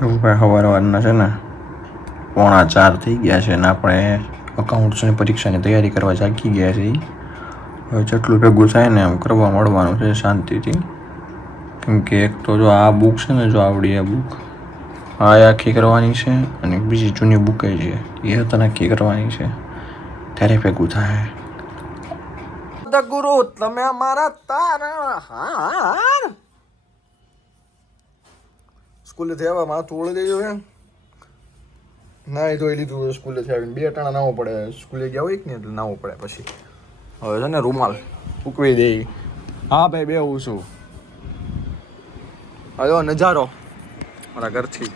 એવું ભાઈ સવારના છે ને 3:45 થઈ ગયા છે ને આપણે અકાઉન્ટ્સની પરીક્ષાની તૈયારી કરવા જાગી ગયા છે. હવે જેટલું ભેગું થાય ને એમ કરવા મળવાનું છે શાંતિથી. કેમ કે એક તો જો આ બુક છે ને, જો આવડી આ બુક આ આખી કરવાની છે અને બીજી જૂની બુક છે એ તને આખી કરવાની છે, ત્યારે ભેગું થાય. ગુરુ તમે અમારા તારા સ્કૂલેથી આવ્યા માથું ઓળી દેજો એમ ના ધોઈ લીધું. સ્કૂલેથી આવીને 2 ટાણા નાવું પડે. સ્કૂલે ગયા હોય કે ને એટલે નાવું પડે. પછી હવે છે ને રૂમાલ ઉકવી દે. હા ભાઈ બેહું છું. હવે નજારો મારા ઘરથી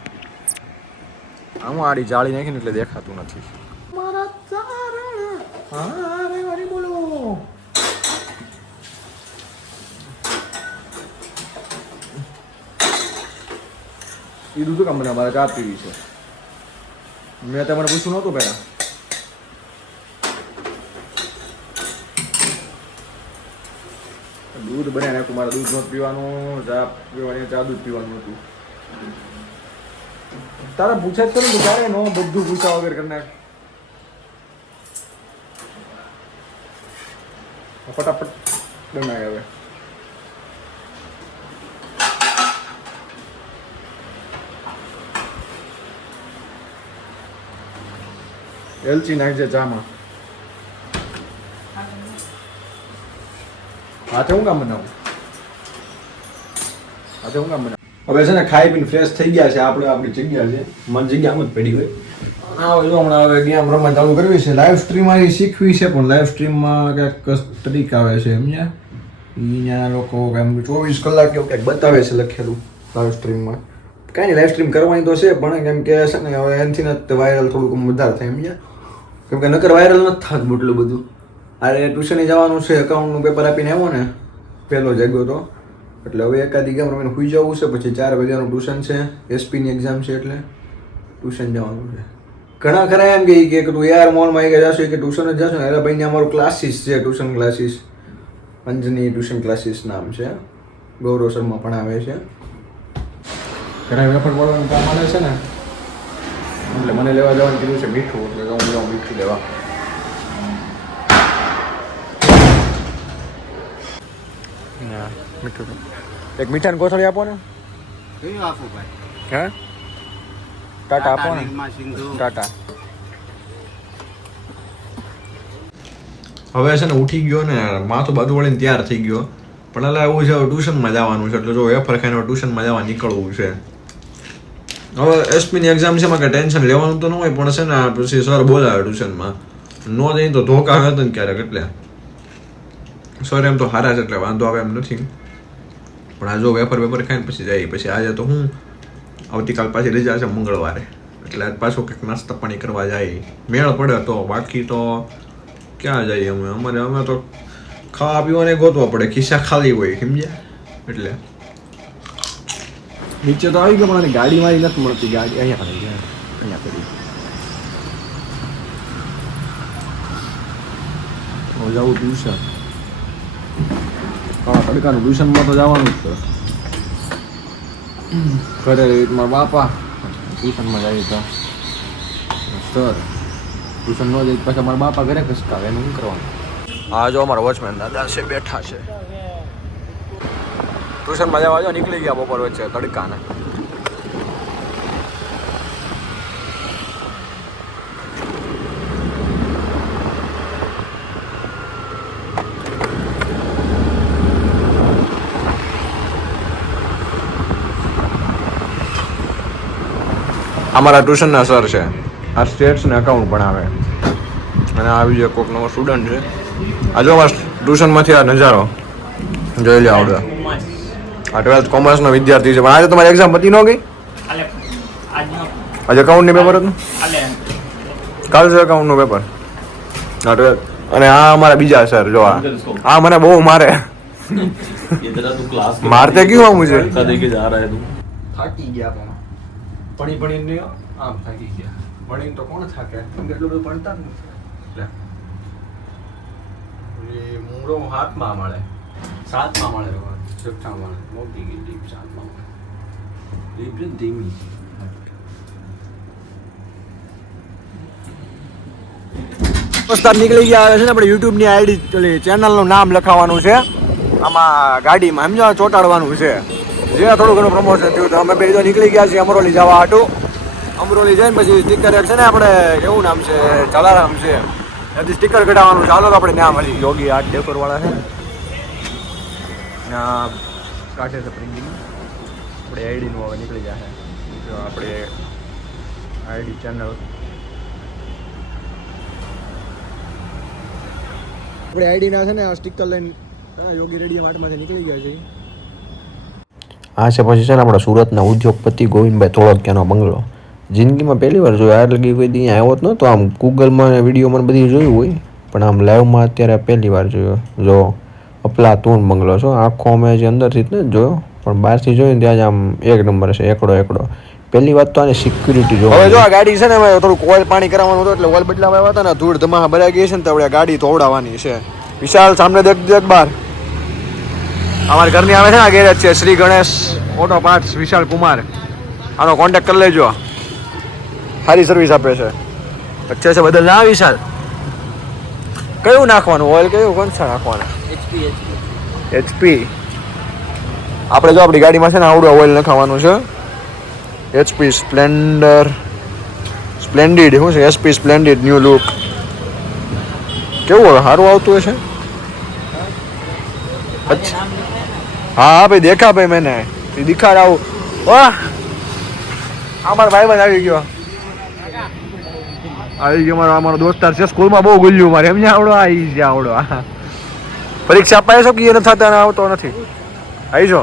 આમ આડી જાળી નાખીને એટલે દેખાતું નથી. મારા તારા હા રે વારી બોલો. એ દૂધ કામ મને મારે ચા પીવી છે. મેં તમને પૂછ્યું નહોતું પહેલા. દૂધ બનાવી નાખું. મારે દૂધ નહોતું પીવાનું, ચા પીવાની, ચા દૂધ પીવાનું હતું. તારા પૂછે જ કરું ને ત્યારે નો બધું પૂછા વગર કરી નાખ. ફટાફટ બનાય હવે. એલચી નાખજે ચામાં. હાથે હું કામ બનાવું? હવે છે ને ખાઈ પીને ફ્રેશ થઈ ગયા છે આપણે. આપણી જગ્યા છે મન જગ્યામાં જ પડી હોય. હા જો હમણાં હવે ગેમ રમવા ચાલુ કરવી છે. લાઈવ સ્ટ્રીમ આવી શીખવી છે પણ લાઈવ સ્ટ્રીમમાં કંઈક ટ્રીક આવે છે સમજ્યા. અહીંયા લોકો એમ 24 કલાક એવું કંઈક બતાવે છે લખેલું લાઈવ સ્ટ્રીમમાં. કાંઈ નહીં, લાઈવ સ્ટ્રીમ કરવાની તો છે પણ કેમ કે છે ને હવે એનાથી ને વાયરલ થોડુંક વધારે થાય સમજ્યા. કેમ કે નકર વાયરલ નથી થતું એટલું બધું. અરે ટ્યુશને જવાનું છે, એકાઉન્ટનું પેપર આપીને આવ્યો ને પહેલો જાગ્યો તો, એટલે હવે એકાદી ગેમ રમીને સુઈ જવું છે. પછી 4 વાગ્યાનું ટ્યુશન છે, એસપીની એક્ઝામ છે એટલે ટ્યુશન જવાનું છે. ઘણા ખરા એમ કે તું યાર મોલમાં આવી ગયા જશો કે ટ્યુશન જ જશો ને. અરે ભાઈને અમારું ક્લાસીસ છે, tuition classes. Anjani tuition classes નામ છે. ગૌરવ શર્મા ભણાવે છે. ઘણા વેફર બોલવાનું કામ આવે છે ને એટલે મને લેવા જવાનું કીધું છે મીઠું, એટલે હું જાઉં મીઠું લેવા. મીઠું એક મીઠાની કોથળી આપો ને. કયું આપું ભાઈ? હે ટાટા આપો ને. ટાટા. હવે છે ને ઉઠી ગયો ને માથું બાજુ વળીને તૈયાર થઈ ગયો. પણ એટલે એવું છે ટ્યુશનમાં જવાનું છે એટલે જો વેફર ખાઈને ટ્યુશનમાં જવા નીકળવું છે. હવે એસપીની એક્ઝામ છે એમાં કંઈ ટેન્શન લેવાનું તો ન હોય પણ છે ને પછી સર બોલાવે ટ્યુશનમાં. ન જઈ તો ધોકા હતા ને ક્યારેક એટલે સર એમ તો હારા છે એટલે વાંધો આવે એમ નથી. પણ આ જો વેફર ખાઈને પછી જાય. પછી આજે તો હું આવતીકાલ પાછી રજા છે મંગળવારે એટલે આજ પાછું કંઈક નાસ્તા પાણી કરવા જાય. મેળ પડે તો, બાકી તો ક્યાં જઈએ અમે તો ખાવા પીવાને ગોતવા પડે. ખિસ્સા ખાલી હોય સમજ્યા. એટલે નીચે તો આવી ગયો પણ ગાડી મારી નથી મળતી. ગાડી અહીંયા આવી ગયા, અહીંયા કરી જવું ટ્યુશન. તડકાનું ટ્યુશનમાં તો જવાનું જ છે. ઘરે મારા બાપા ટ્યુશનમાં જાય તો સર ટ્યુશન ન જાય પછી મારા બાપા ઘરે ખસકાવે. એનું શું કરવાનું? હા જો અમારા વોચમેન દાદા છે બેઠા છે. ટ્યુશનમાં જવા જો નીકળી ગયા બપોર વચ્ચે તડકાને. અમારા ટ્યુશનના સર છે. આ સ્ટેટ્સ ને અકાઉન્ટ ભણાવે અને આવી જે કોઈક નવો સ્ટુડન્ટ છે. આ જો અમારા ટ્યુશનમાંથી આ નજારો જોઈ લે. આવડે આ 12th કોમર્સનો વિદ્યાર્થી છે. પણ આજે તમારી એક્ઝામ પતી ન ગઈ? આજે અકાઉન્ટની પેપર હતું. કાલ છે અકાઉન્ટનું પેપર. અને આ અમારા બીજા સર જો આ મને બહુ મારે. મારતે ક્યું આવું છે? થાકી ગયા ભણીને આમ થાકી ગયા. ભણીને તો કોણ થાકે? એટલું બધું ભણતા જ નથી. મૂળો હાથમાં મળે, 7માં મળે, 6માં મળે, મોટી ગઈ ડીપ 7માં મળે. ડીપ ધીમી દોસ્તાર નીકળી ગયા છે ને આપણે યુટ્યુબની આઈડી ચેનલનું નામ લખાવવાનું છે આમાં ગાડીમાં સમજો ચોંટાડવાનું છે જે થોડું ઘણું પ્રમોશન થયું તો અમે બે તો નીકળી ગયા છીએ અમરોલી જવા હાટું અમરોલી જઈને પછી સ્ટીકર એક છે ને આપણે કેવું નામ છે જલારામ છે ત્યાંથી સ્ટીકર કઢાવવાનું ચાલો તો આપણે ત્યાં મળી યોગી આર્ટ ડેકોર વાળા છે ત્યાં કાઢે છે પ્રિન્ટિંગ આપણે આઈડીનું હવે નીકળી જશે જો આપણે આઈડી ચેનલ આપણે આઈડીના છે ને આ સ્ટીકર લઈને યોગી રેડિયમ આર્ટમાંથી નીકળી ગયા છે આ છે પછી છે ને આપણા સુરતના ઉદ્યોગપતિ ગોવિંદભાઈ ધોળકિયાનો બંગલો જિંદગીમાં પહેલી વાર જોયો આ લગી કોઈ દી આવ્યો જ નહોતો આમ ગૂગલમાં વિડીયોમાં બધી જોયું હોય પણ આમ લાઈવમાં અત્યારે પહેલી વાર જોયો જો અફલાતુન બંગલો છો આખો અમે જે અંદરથી જ ને જોયો પણ બહારથી જોઈને ત્યાં જ આમ એક નંબર છે એકડો પહેલી વાત તો આની સિક્યુરિટી જો હવે જો આ ગાડી છે ને હવે થોડુંક ઓઇલ પાણી કરાવવાનું હતું એટલે ઓઇલ બદલાવા આવ્યા હતા ને ધૂળ ધમાહા ભરાઈ ગઈ છે ને તો આપણે ગાડી ધોવડાવવાની છે વિશાલ સામને દેખ બાર અમારા ઘરની આવે છે ને આ ગેરેજ છે શ્રી ગણેશ ઓટો પાર્ટ્સ વિશાલ કુમાર આનો કોન્ટેક્ટ કરી લેજો સારી સર્વિસ આપે છે अच्छे से बदल ना विशाल કયું નાખવાનું ઓઇલ કયું કોણ છે નાખવાનું એચપી આપણે જો આપણી ગાડીમાં છે ને આવડું ઓઇલ નાખવાનું છે એચપી સ્પ્લેન્ડિડ શું છે એચપી સ્પ્લેન્ડિડ ન્યૂ લુક કેવું સારું આવતું હશે અચ્છા હા ભાઈ દેખા ભાઈ મેને દિખા રહા હું વાહ અમારો ભાઈબંધ આવી ગયો અમારો દોસ્તાર છે સ્કૂલમાં બહુ ગુલ્યું મારે એમને આવડો આવી છે આવડો પરીક્ષા અપાય છો કે એ નથી થતા આવતો નથી આવી છો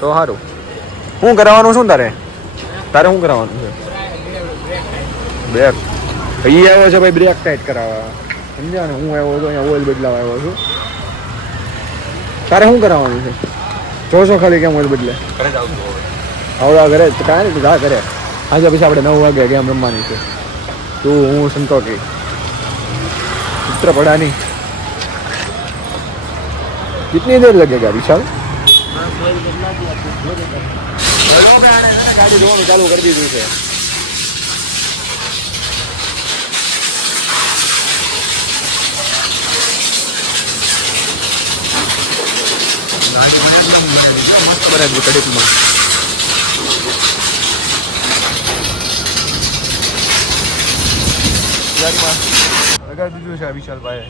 તો સારું શું કરાવવાનું શું તારે શું કરાવવાનું છે બ્રેક એ આવ્યો છે ભાઈ બ્રેક ટાઈટ કરાવવા સમજ્યા ને હું આવ્યો હતો અહીંયા ઓઇલ બદલાવા આવ્યો છું તારે શું કરાવવાનું છે જોશો ખાલી કેમ ઓઇલ બદલે આવડા ઘરે કાંઈ નહીં જા કરે આજે પછી આપણે 9 વાગે ગેમ રમવાની છે તું હું સંતોષી चित्र पड़ा नहीं कितनी देर लगेगा विशाल गाड़ी धोने चालू कर दी थी લગાડી દીધું છે વિશાલભાઈ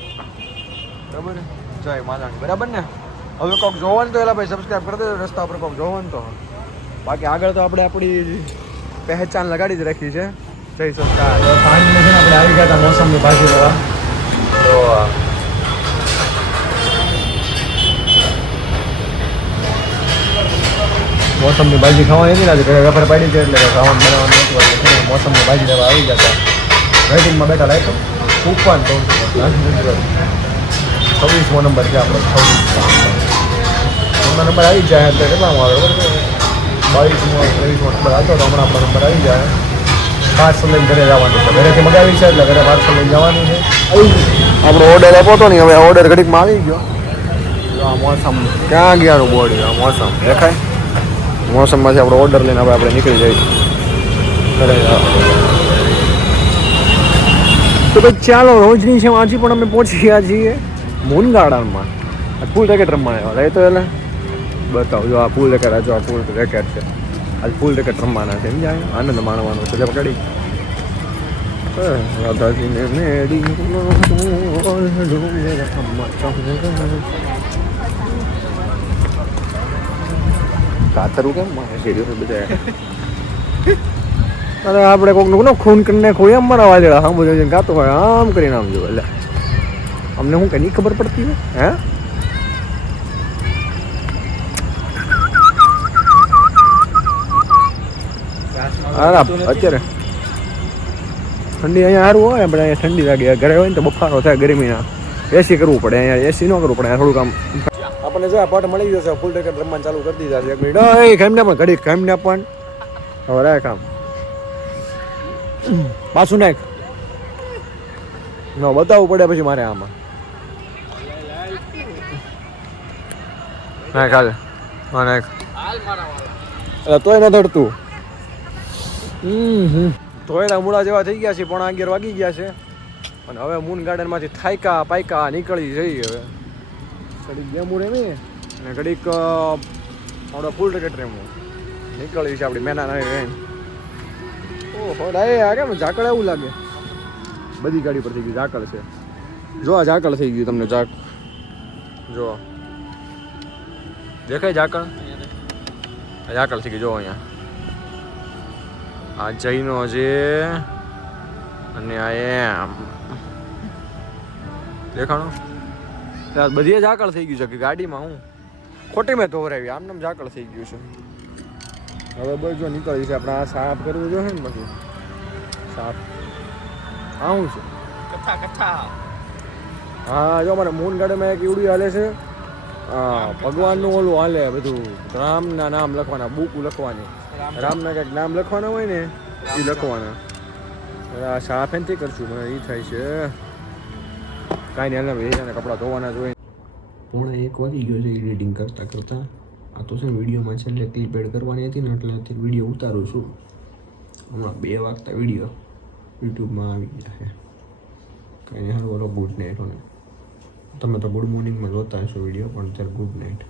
બરાબર જય માલાણી બરાબર ને હવે કોઈક જોવાનું તો એલા ભાઈ સબસ્ક્રાઈબ કરી દેજો રસ્તા પર કોઈક જોવાનું તો બાકી આગળ તો આપણે આપણી પહેચાન લગાડી જ રાખી છે જય સસ્તા પાણીને છે ને આપણે આવી ગયા હતા મોસમની ભાજી લેવા તો મોસમની ભાજી ખાવાની હતી ને આજે ઘરે વેપાર પાડી છે એટલે ખાવાનું બનાવવાનું હતું એટલે મોસમની ભાજી લેવા આવી ગયા હતા વેટિંગમાં બેઠા લાઈટ કૂપન તો 26મો નંબર છે આપણો 26મો નંબર આવી જાય એટલે કેટલામાં આવે બરાબર 22મો 23મો નંબર હતો તો હમણાં આપણો નંબર આવી જાય પાર્સલ લઈને ઘરે જવાનું છે ઘરેથી મગાવી છે એટલે ઘરે પાર્સલ લઈને જવાનું છે આપણો ઓર્ડર આપ્યો હતો ને હવે ઓર્ડર ઘડીકમાં આવી ગયો આ મોસમ ક્યાં ગયાનું બોર્ડ આ મોસમ દેખાય મોસમમાંથી આપણો ઓર્ડર લઈને હવે આપણે નીકળી જઈએ ઘરે તો ભાઈ ચાલો રોજની છે આજે પણ અમે પહોંચી ગયા છીએ મૂનગાર્ડનમાં ફૂલ રેકેટ રમવા આવ્યા એ તો એટલે બતાવો જો આ ફૂલ રેકેટ જો આ ફૂલ રેકેટ છે આજ ફૂલ રેકેટ રમવાના છે સમજાય આનંદ માણવાનો છે એટલે પકડી રાધાજીને મેડી કાતરું કેમ મારે છે બધા અરે આપણે કોઈકનું ખૂન કરીને કોઈ આમ મારા વાજડા આમ બધું ગાતો હોય આમ કરીને આમ જો એટલે અમને શું કઈ ખબર પડતી હોય હે હા અત્યારે ઠંડી અહીંયા સારું હોય આપણે અહીંયા ઠંડી લાગે ઘરે હોય ને તો બફારો થાય ગરમીના એસી કરવું પડે અહીંયા એસી ન કરવું પડે થોડુંક આમ આપણને જો પટ મળી જશે ફૂલ રેકેટ રમવાનું ચાલુ કરી દીધા છે 1 મિનિટ ખાઈને પણ ઘડી ખાઈને પણ હવે રાખ કામ પાછું નાખ ન બતાવવું પડે પછી મારે આમાં નાખ હાલ નાખ એટલે તોય ન ધડતું તોય મૂળા જેવા થઈ ગયા છે 11:30 વાગી ગયા છે અને હવે મૂન ગાર્ડનમાંથી થાયકા પાયકા નીકળી જઈ હવે ઘડીક ગેમું રેમી અને ઘડીક આપણે ફૂલ ટિકિટ રેમું નીકળી છે આપણી મેના નહીં ઓહો ડાય આ કેમ ઝાકળ એવું લાગે બધી ગાડી પર થઈ ગયું ઝાકળ છે જો આ ઝાકળ થઈ ગયું તમને જો દેખાય ઝાકળ ઝાકળ થઈ ગયું જો અહીંયા આ જઈનો છે અને આ એમ દેખાણો ત્યાં બધી ઝાકળ થઈ ગયું છે કે ગાડીમાં હું ખોટી મેં ધોવરાવી આમ નામ ઝાકળ થઈ ગયું છે હવે બસ જો નીકળી છે આપણે આ સાફ કરવું જોઈએ ને પછી સાફ હા શું છે હા જો અમારે મૂન ગાર્ડનમાં એક એવડી હાલે છે હા ભગવાનનું ઓલું હાલે બધું રામના નામ લખવાના બુક લખવાની રામના કંઈક નામ લખવાના હોય ને એ લખવાના આ સાફ એનથી કરશું મને એ થાય છે કાંઈ નહીં એને કપડાં ધોવાના જ હોય 1:30 વાગી ગયો છે એડિટિંગ કરતાં કરતાં આ તો છે ને વિડીયોમાં છેલ્લે ક્લિપ એડ કરવાની હતી ને એટલે અત્યારે વિડીયો ઉતારું છું હમણાં 2 વાગતા વિડીયો યુટ્યુબમાં આવી ગયા છે કંઈ નહીં બોલો ગુડ નાઇટ ને તમે તો ગુડ મોર્નિંગમાં જોતા હશો વિડીયો પણ અત્યારે ગુડ નાઇટ